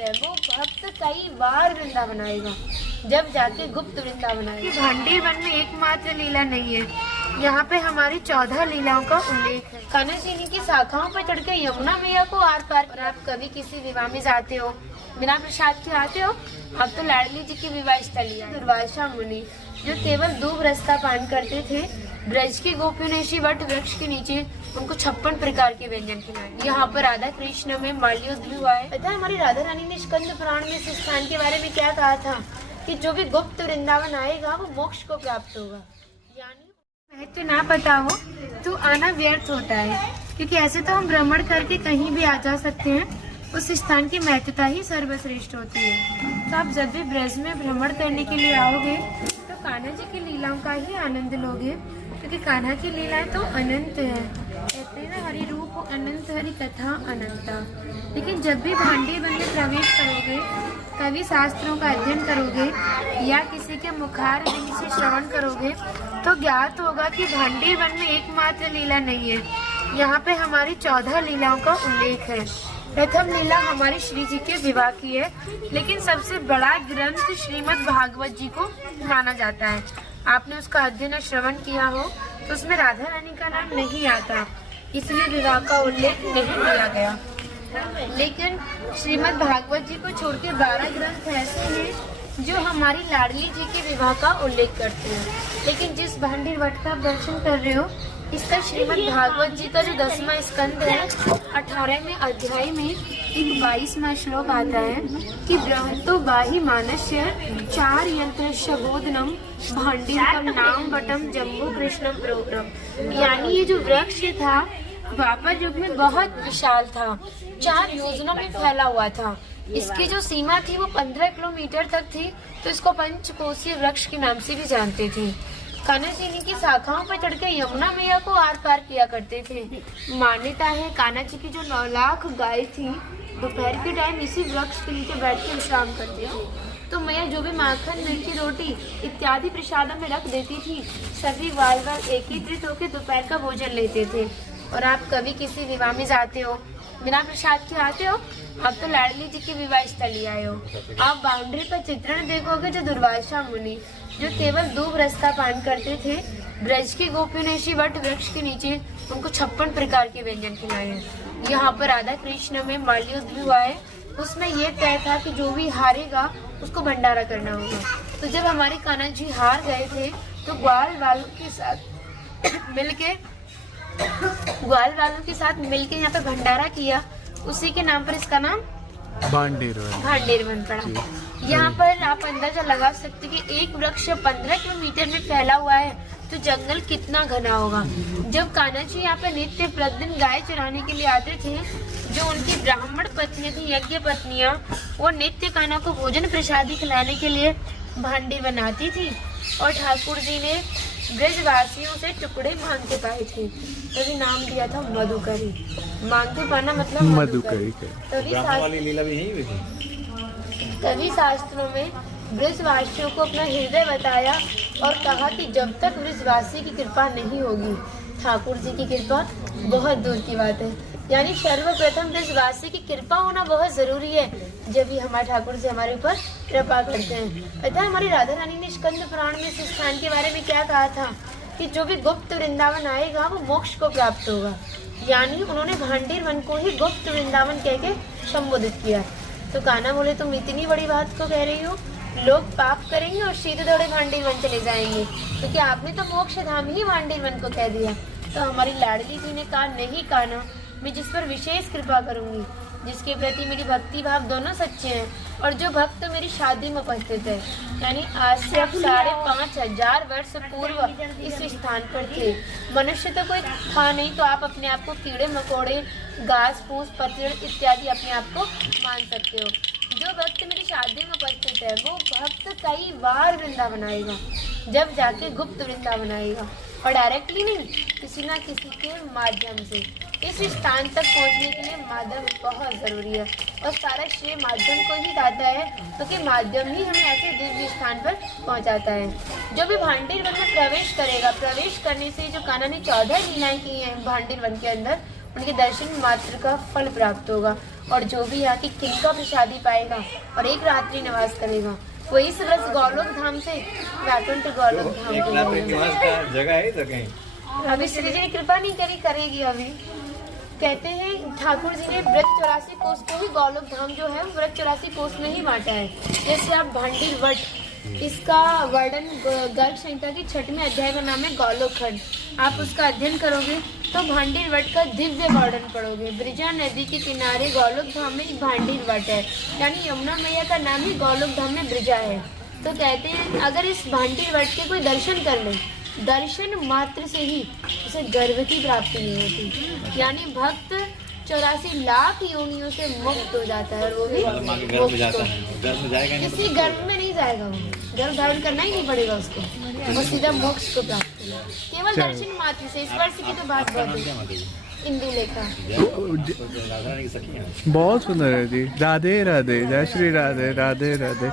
है, वो भक्त कई बार वृंदावन आएगा जब जाके गुप्त वृंदावन आएगा। भांडीर वन में एकमात्र लीला नहीं है, यहाँ पे हमारी 14 लीलाओं का उल्लेख है। कान्हा जी की शाखाओं पर चढ़ के यमुना मैया को आर पार। और आप कभी किसी विवाह में जाते हो, बिना प्रसाद के आते हो, अब तो लाडली जी की विवाह स्थली है। दुर्वासा मुनि जो केवल 2 रास्ता पान करते थे, ब्रज की गोपियों ने इसी वट वृक्ष के नीचे उनको 56 प्रकार के व्यंजन खिलाए। यहाँ पर राधा कृष्ण में माल्योद्ध भी हुआ है। पता है हमारी राधा रानी ने स्कंद पुराण में इस स्थान के बारे में क्या कहा था कि जो भी गुप्त वृंदावन आएगा वो मोक्ष को प्राप्त होगा। यानी महत्व ना पता हो तो आना व्यर्थ होता है, क्योंकि ऐसे तो हम भ्रमण करके कहीं भी आ जा सकते हैं, उस स्थान की महत्वता ही सर्वश्रेष्ठ होती है। तो आप जब भी ब्रज में भ्रमण करने के लिए आओगे तो कान्हा जी की लीलाओं का ही आनंद लोगे, क्योंकि कान्हा की लीलाएं तो अनंत है। कहते हैं ना, हरि रूप अनंत हरि कथा अनंता। लेकिन जब भी भांडीर वन में प्रवेश करोगे, कवि शास्त्रों का अध्ययन करोगे या किसी के मुखार विधि से श्रवण करोगे तो ज्ञात होगा कि भांडीर वन में एकमात्र लीला नहीं है, यहाँ पे हमारी 14 लीलाओं का उल्लेख है। प्रथम लीला हमारे श्री जी के विवाह की है, लेकिन सबसे बड़ा ग्रंथ श्रीमद् भागवत जी को माना जाता है। आपने उसका अध्ययन श्रवण किया हो तो उसमें राधा रानी का नाम नहीं आता, इसलिए विवाह का उल्लेख नहीं किया गया। लेकिन श्रीमद् भागवत जी को छोड़ के 12 ग्रंथ ऐसे हैं जो हमारी लाडली जी के विवाह का उल्लेख करते हैं। लेकिन जिस भांडीर वट का दर्शन कर रहे हो, इसका श्रीमद् भागवत जी का जो 10वां स्कंद है, 18वें अध्याय में एक 22वां श्लोक आता है कि बृहतो बाहि मानस्य 4 यंत्र शबोधनम भांडीरकम नाम बटम जम्बू कृष्णम प्रोग्रम। यानी ये जो वृक्ष था द्वापर युग में बहुत विशाल था, 4 योजनों में फैला हुआ था। इसकी जो सीमा थी वो 15 किलोमीटर तक थी, तो इसको पंचकोशीय वृक्ष के नाम से भी जानते थे। कान्हा जी की शाखाओं पर चढ़ के यमुना मैया को आर पार किया करते थे। मान्यता है कान्हा जी की जो 9 लाख गाय थी, दोपहर के टाइम इसी वृक्ष के नीचे बैठ के विश्राम करते थे। तो मैया जो भी माखन, मिर्ची, रोटी इत्यादि प्रसादों में रख देती थी, सभी वाल एकत्रित होकर दोपहर का भोजन लेते थे। और आप कभी किसी विवाह में जाते हो, बिना प्रसाद के आते हो, अब तो लाडली जी की विवाह स्थली आए हो। आप बाउंड्री पर चित्रण देखोगे जो दुर्वासा मुनि जो केवल 2 रास्ता पान करते थे, ब्रज की गोपियों ने इसी वट वृक्ष के नीचे उनको 56 प्रकार के व्यंजन खिलाए हैं। यहाँ पर राधा कृष्ण में माल्योद्ध भी हुआ है, उसमें ये तय था कि जो भी हारेगा उसको भंडारा करना होगा। तो जब हमारे कान्हा जी हार गए थे तो ग्वाल वालों के साथ मिलके यहाँ पे भंडारा किया, उसी के नाम पर इसका नाम भांडीर वन पड़ा। यहाँ पर आप अंदाजा लगा सकते कि एक वृक्ष 15 किलोमीटर में फैला हुआ है, तो जंगल कितना घना होगा। जब कान्हा जी यहाँ पे नित्य प्रतिदिन गाय चराने के लिए आते थे, जो उनकी ब्राह्मण पत्नियां थी, यज्ञ पत्नियां, वो नित्य कान्हा को भोजन प्रसादी खिलाने के लिए भांडी बनाती थी। और ठाकुर जी ने ब्रजवासियों से टुकड़े मांग के पाए थे, तभी नाम दिया था मधुकरी। मांग के पाना मतलब मधुकरी। तभी शास्त्रों में ब्रजवासियों को अपना हृदय बताया और कहा कि जब तक ब्रजवासी की कृपा नहीं होगी, ठाकुर जी की कृपा बहुत दूर की बात है। यानी सर्वप्रथम ब्रजवासी की कृपा होना बहुत जरूरी है, जब भी हमारे ठाकुर जी हमारे ऊपर कृपा करते हैं। पता है हमारी राधा रानी ने स्कंद पुराण में इस स्थान के बारे में क्या कहा था कि जो भी गुप्त वृंदावन आएगा वो मोक्ष को प्राप्त होगा। यानी उन्होंने भांडीर वन को ही गुप्त वृंदावन कह के संबोधित किया। तो कान्हा बोले तुम इतनी बड़ी बात को कह रही हो, लोग पाप करेंगे और सीधे दौड़े भांडीर वन चले जाएंगे, क्योंकि आपने तो मोक्ष धाम ही भांडीर वन को कह दिया। तो हमारी लाडली जी ने कहा नहीं कान्हा, मैं जिस पर विशेष कृपा करूंगी, जिसके प्रति मेरी भक्ति भाव दोनों सच्चे हैं, और जो भक्त मेरी शादी में उपस्थित है। यानी आज से अब 5500 वर्ष पूर्व इस स्थान पर थे। मनुष्य तो कोई था नहीं, तो आप अपने आप को कीड़े मकोड़े, घास फूस, पतझड़ इत्यादि अपने आप को मान सकते हो। जो भक्त मेरी शादी में उपस्थित है वो भक्त कई बार वृंदावन आएगा जब जाके गुप्त वृंदावन आएगा, और डायरेक्टली नहीं, किसी ना किसी के माध्यम से। इस स्थान तक पहुंचने के लिए माध्यम बहुत जरूरी है, और सारा श्रेय माध्यम को ही जाता है, क्योंकि माध्यम ही हमें ऐसे दिव्य स्थान पर पहुंचाता है। जो भी भांडीर वन में प्रवेश करेगा, प्रवेश करने से जो कान्हा ने 14 लीलाएं की हैं भांडीर वन के अंदर, उनके दर्शन मात्र का फल प्राप्त होगा। और जो भी यहाँ की किनका प्रसादी पाएगा और एक रात्रि निवास करेगा वो इस रस गोलोक धाम से वैकुंठ गोलोक धाम एक रात्रि निवास का जगह है इधर कहीं? अभी श्री जी ने कृपा नहीं करी, करेगी अभी। कहते हैं ठाकुर जी ने व्रत 84 कोष को ही गोलोक धाम जो है व्रत 84 कोष में ही बांटा है। जैसे आप भांडीर वट, इसका वर्णन गर्ग संहिता की 6वें अध्याय का नाम है गोलोक खंड। आप उसका अध्ययन करोगे तो भांडीर वट का दिव्य वर्णन पढ़ोगे। ब्रिजा नदी के किनारे गोलोक धाम में एक भांडीर वट है, यानी यमुना मैया का नाम ही गोलोक धाम में ब्रिजा है। तो कहते हैं अगर इस भांडीर वट के कोई दर्शन कर ले, दर्शन मात्र से ही उसे गर्भ की प्राप्ति नहीं होती, यानी भक्त 84 लाख योनियों से मुक्त हो जाता है। वो भी गर्भ में जाता है, गर्भ में जाएगा नहीं, किसी गर्भ में नहीं जाएगा, वो गर्भ धारण करना ही नहीं पड़ेगा उसको, वो सीधा मोक्ष को प्राप्त करेगा केवल दर्शन मात्र से। स्पर्श की तो बात बहुत है। इंदु लेखा राधा रानी की सखी है। बहुत सुंदर है जी। राधे राधे, जय श्री राधे, राधे राधे।